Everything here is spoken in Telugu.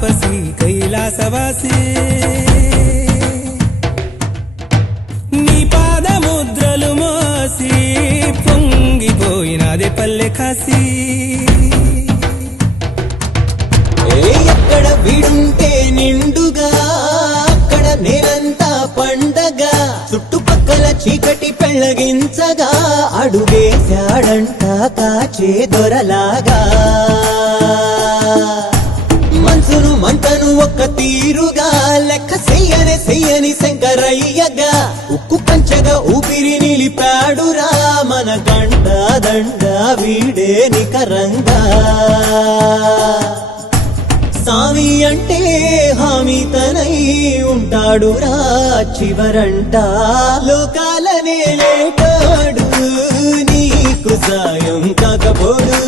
తాపసి కైలాసవాసి నీ పాదముద్రలు మోసి పొంగిపోయినదే పల్లె కాసి ఎక్కడ విడుంటే నిండుగా అక్కడ నేనంతా పండగ చుట్టుపక్కల చీకటి పెళ్ళగించగా అడుగేశాడంట కాచే దొరలాగా మనసును మంటను ఒక్క తీరుగా లెక్క చెయ్యని శంకరయ్యగా ఉక్కు పంచగా ఊపిరి నిలిపాడురా మన గంట దండ వీడే నికరంగా సామి అంటే హామీ తనై ఉంటాడురా చివరంట లోకాలనే లేటాడు నీకు సాయం కాకపోడు